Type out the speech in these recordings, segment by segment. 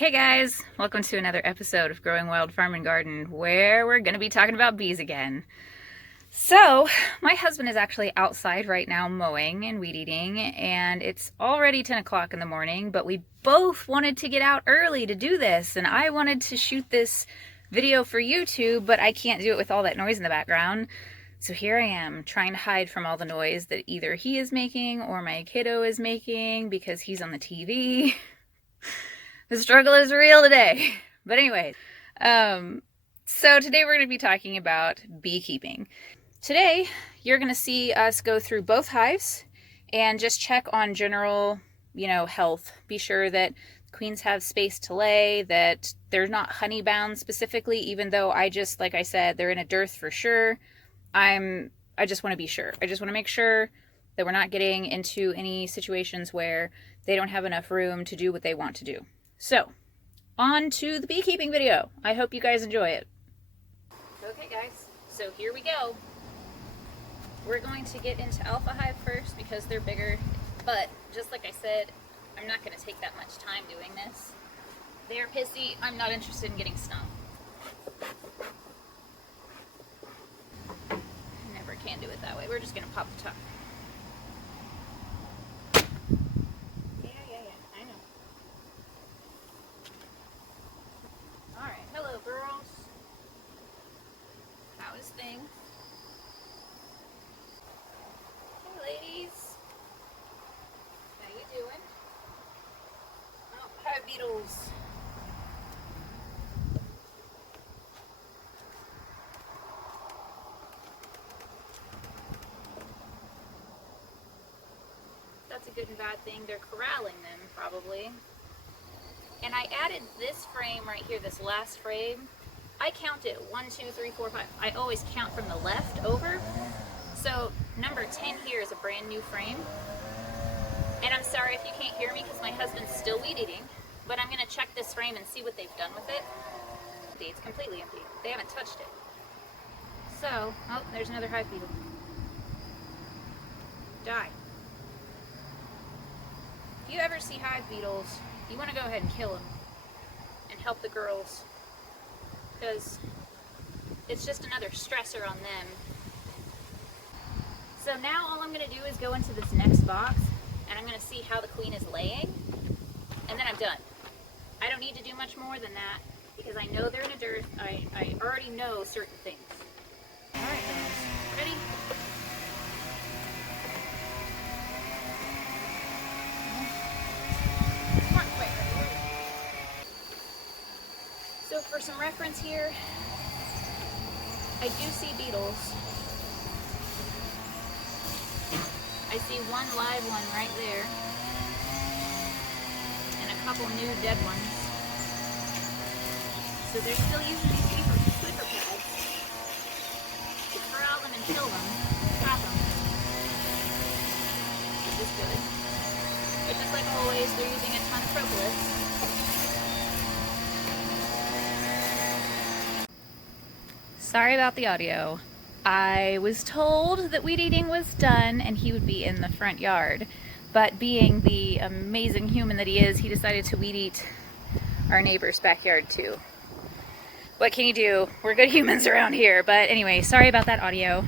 Hey guys, welcome to another episode of Growing Wild Farm and Garden, where we're going to be talking about bees again. So, my husband is actually outside right now mowing and weed eating, and it's already 10 o'clock in the morning, but we both wanted to get out early to do this, and I wanted to shoot this video for YouTube, but I can't do it with all that noise in the background. So here I am, trying to hide from all the noise that either he is making or my kiddo is making because he's on the TV. The struggle is real today. But anyway, so today we're going to be talking about beekeeping. Today, you're going to see us go through both hives and just check on general, health. Be sure that queens have space to lay, that they're not honey bound specifically, even though like I said, they're in a dearth for sure. I just want to be sure. I just want to make sure that we're not getting into any situations where they don't have enough room to do what they want to do. So, on to the beekeeping video. I hope you guys enjoy it. Okay guys, so here we go. We're going to get into Alpha Hive first because they're bigger, but just like I said, I'm not going to take that much time doing this. They're pissy. I'm not interested in getting stung. Never can do it that way. We're just going to pop the top. Yeah, I know. Alright, hello girls. How is things? Ladies, how you doing? Oh, hive beetles. That's a good and bad thing. They're corralling them, probably. And I added this frame right here, this last frame. I count it 1, 2, 3, 4, 5. I always count from the left over. So number 10 here is a brand new frame. And I'm sorry if you can't hear me because my husband's still weed eating, but I'm going to check this frame and see what they've done with it. It's completely empty. They haven't touched it. So, oh, there's another hive beetle. Die. If you ever see hive beetles, you want to go ahead and kill them and help the girls, because it's just another stressor on them. So now all I'm going to do is go into this next box and I'm going to see how the queen is laying, and then I'm done. I don't need to do much more than that because I know they're in a dearth. I already know certain things. Alright guys, ready? Not quite ready. So for some reference here, I do see beetles. I see one live one right there, and a couple new dead ones. So they're still using these sleeper pads to corral them and kill them, trap them, which is good. But just like always, they're using a ton of propolis. Sorry about the audio. I was told that weed eating was done and he would be in the front yard, but being the amazing human that he is, he decided to weed eat our neighbor's backyard too. What can you do? We're good humans around here, but anyway, sorry about that audio.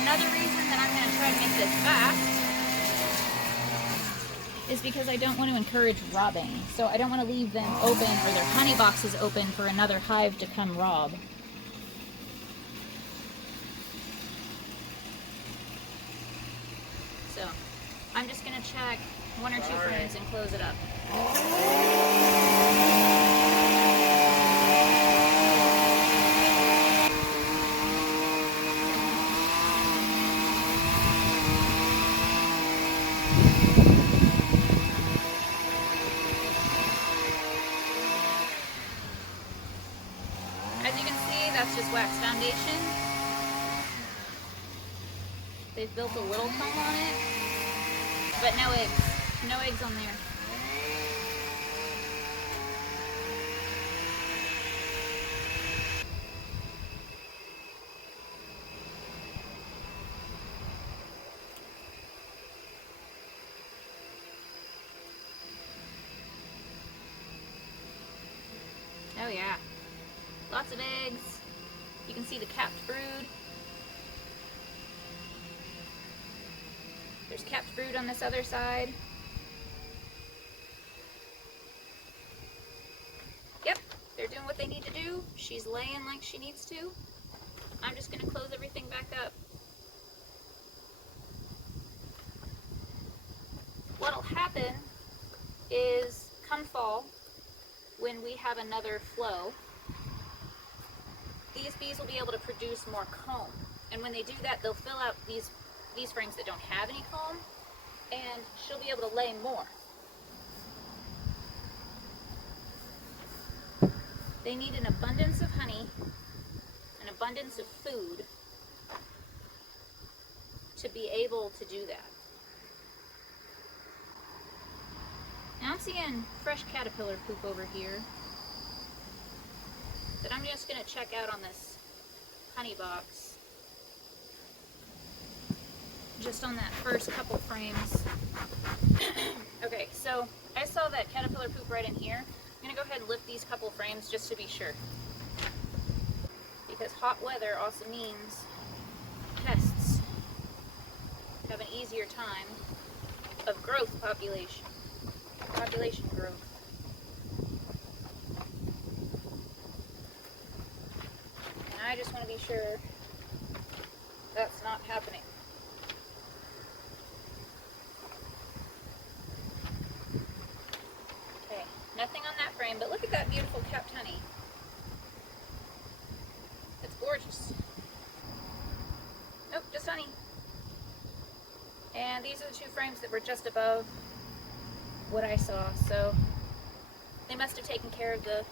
Another reason that I'm going to try to make this fast is because I don't want to encourage robbing. So I don't want to leave them open or their honey boxes open for another hive to come rob. So I'm just going to check 1 or 2 frames and close it up. As you can see, that's just wax foundation. They've built a little comb on it, but no eggs. No eggs on there. Oh yeah, lots of eggs. You can see the capped brood. There's capped brood on this other side. Yep, they're doing what they need to do. She's laying like she needs to. I'm just gonna close everything back up. What'll happen is come fall, when we have another flow, these bees will be able to produce more comb. And when they do that, they'll fill out these frames that don't have any comb, and she'll be able to lay more. They need an abundance of honey, an abundance of food to be able to do that. Now I'm seeing fresh caterpillar poop over here that I'm just going to check out on this honey box. Just on that first couple frames. Okay, so I saw that caterpillar poop right in here. I'm going to go ahead and lift these couple frames just to be sure. Because hot weather also means pests have an easier time of population growth. And I just want to be sure that's not happening. Okay, nothing on that frame, but look at that beautiful capped honey. It's gorgeous. Nope, just honey. And these are the two frames that were just above what I saw, so they must have taken care of the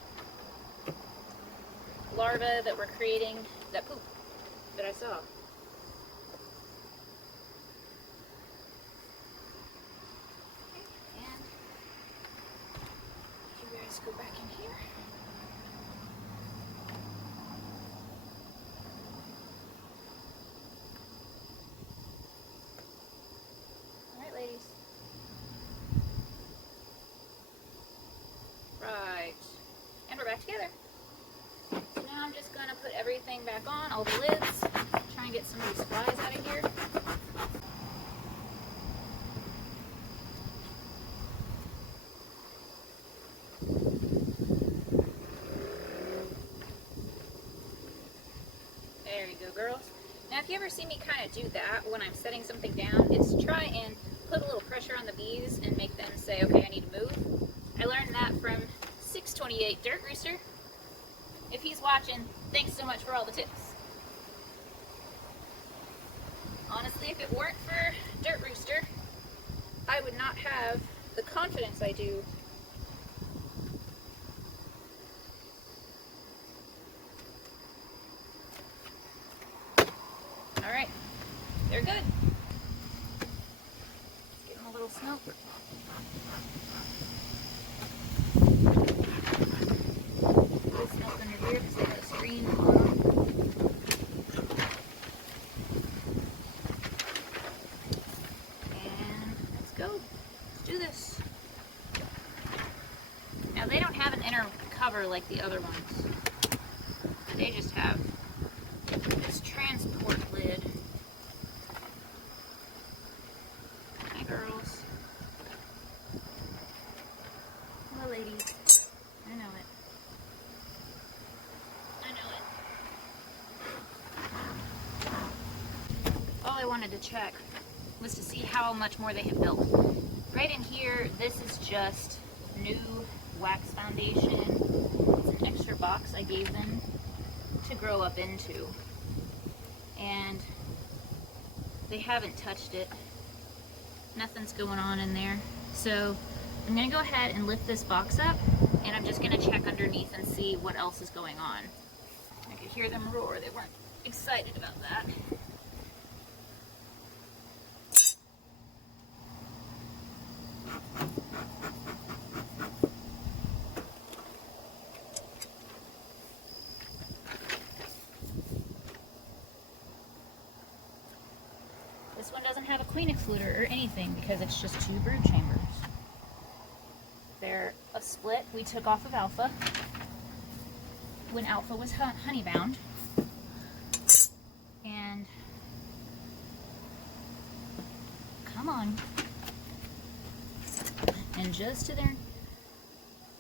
larvae that were creating that poop that I saw. Okay, and you guys go back in here. Alright, ladies. Right, and we're back together. So now I'm just going to put everything back on, all the lids, try and get some of these flies out of here. There you go, girls. Now if you ever see me kind of do that when I'm setting something down, it's to try and put a little pressure on the bees and make them say, okay, I need to move. I learned that from 628 Dirt Rooster. If he's watching, thanks so much for all the tips. Honestly, if it weren't for Dirt Rooster, I would not have the confidence I do. Alright, they're good. Let's give them a little smoke. Here because they got a screen on them. And let's go. Let's do this. Now they don't have an inner cover like the other ones. They just have this transport lid. Hi girls. Hello ladies. I know it. All I wanted to check was to see how much more they have built. Right in here, this is just new wax foundation. It's an extra box I gave them to grow up into. And they haven't touched it. Nothing's going on in there. So I'm going to go ahead and lift this box up, and I'm just going to check underneath and see what else is going on. I could hear them roar. They weren't excited about that. one doesn't have a queen excluder or anything because it's just 2 brood chambers. They're a split we took off of Alpha when Alpha was honey bound. And come on. And just to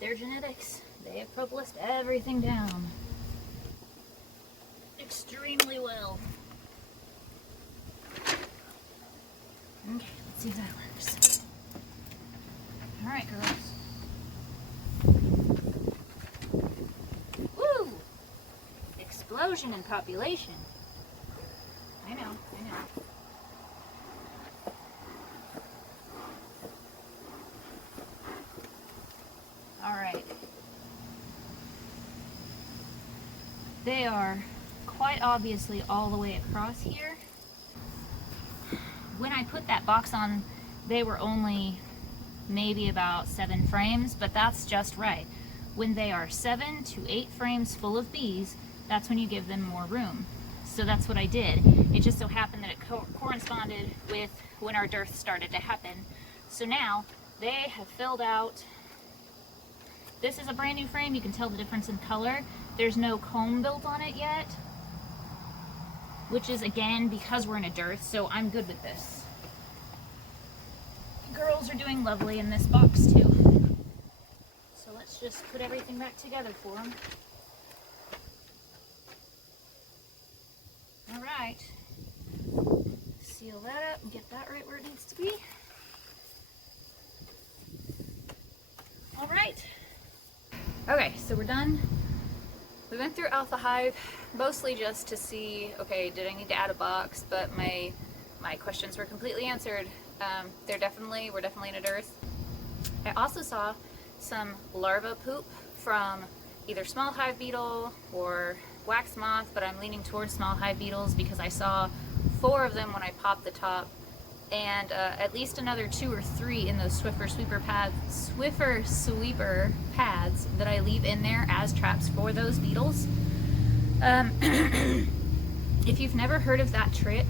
their genetics, they have propolised everything down extremely well. Okay, let's see if that works. Alright, girls. Woo! Explosion in population. I know. Alright. They are quite obviously all the way across here. When I put that box on, they were only maybe about 7 frames, but that's just right. When they are 7 to 8 frames full of bees, that's when you give them more room. So that's what I did. It just so happened that it corresponded with when our dearth started to happen. So now they have filled out. This is a brand new frame. You can tell the difference in color. There's no comb built on it yet, which is again because we're in a dearth, so I'm good with this. Girls are doing lovely in this box too. So let's just put everything back together for them. All right, seal that up and get that right where it needs to be. All right. Okay, so we're done. We went through Alpha Hive mostly just to see, okay, did I need to add a box? But my questions were completely answered. We're definitely in a dearth. I also saw some larva poop from either small hive beetle or wax moth, but I'm leaning towards small hive beetles because I saw 4 of them when I popped the top, and at least another 2 or 3 in those Swiffer sweeper pads that I leave in there as traps for those beetles. If you've never heard of that trick,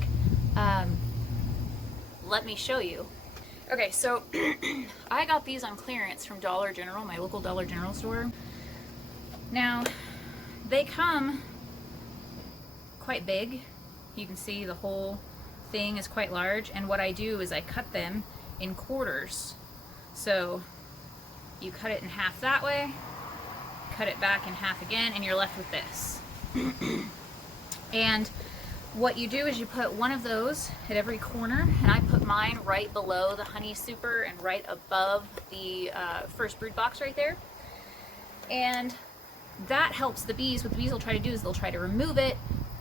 let me show you. Okay, so I got these on clearance from Dollar General, my local Dollar General store. Now, they come quite big. You can see the whole thing is quite large, and what I do is I cut them in quarters. So you cut it in half that way, cut it back in half again, and you're left with this. And what you do is you put one of those at every corner, and I put mine right below the honey super and right above the first brood box right there. And that helps the bees. What the bees will try to do is they'll try to remove it,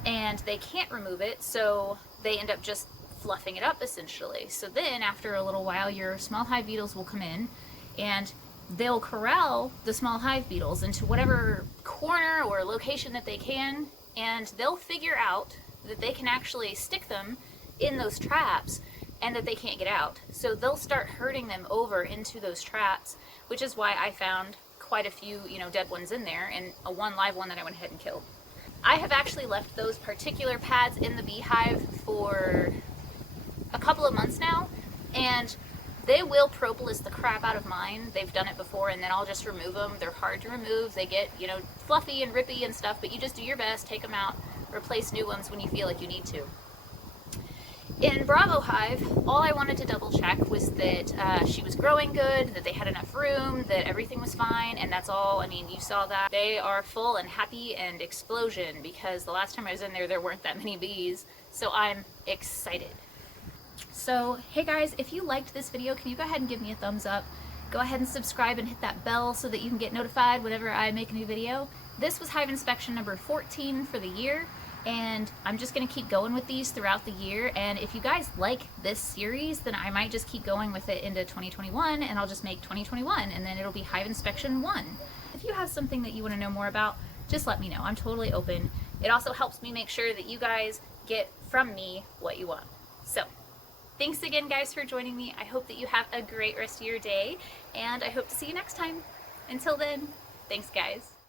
and they can't remove it, so they end up just fluffing it up essentially. So then after a little while, your small hive beetles will come in and they'll corral the small hive beetles into whatever corner or location that they can, and they'll figure out that they can actually stick them in those traps and that they can't get out. So they'll start herding them over into those traps, which is why I found quite a few, dead ones in there, and one live one that I went ahead and killed. I have actually left those particular pads in the beehive for a couple of months now, and they will propolis the crap out of mine. They've done it before, and then I'll just remove them. They're hard to remove. They get, fluffy and rippy and stuff, but you just do your best, take them out, replace new ones when you feel like you need to. In Bravo Hive, all I wanted to double check was that she was growing good, that they had enough room, that everything was fine, and that's all. I mean, you saw that. They are full and happy and explosion, because the last time I was in there, there weren't that many bees, so I'm excited. So, hey guys, if you liked this video, can you go ahead and give me a thumbs up? Go ahead and subscribe and hit that bell so that you can get notified whenever I make a new video. This was hive inspection number 14 for the year, and I'm just going to keep going with these throughout the year. And if you guys like this series, then I might just keep going with it into 2021, and I'll just make 2021, and then it'll be hive inspection 1. If you have something that you want to know more about, just let me know. I'm totally open. It also helps me make sure that you guys get from me what you want. So, thanks again, guys, for joining me. I hope that you have a great rest of your day, and I hope to see you next time. Until then, thanks, guys.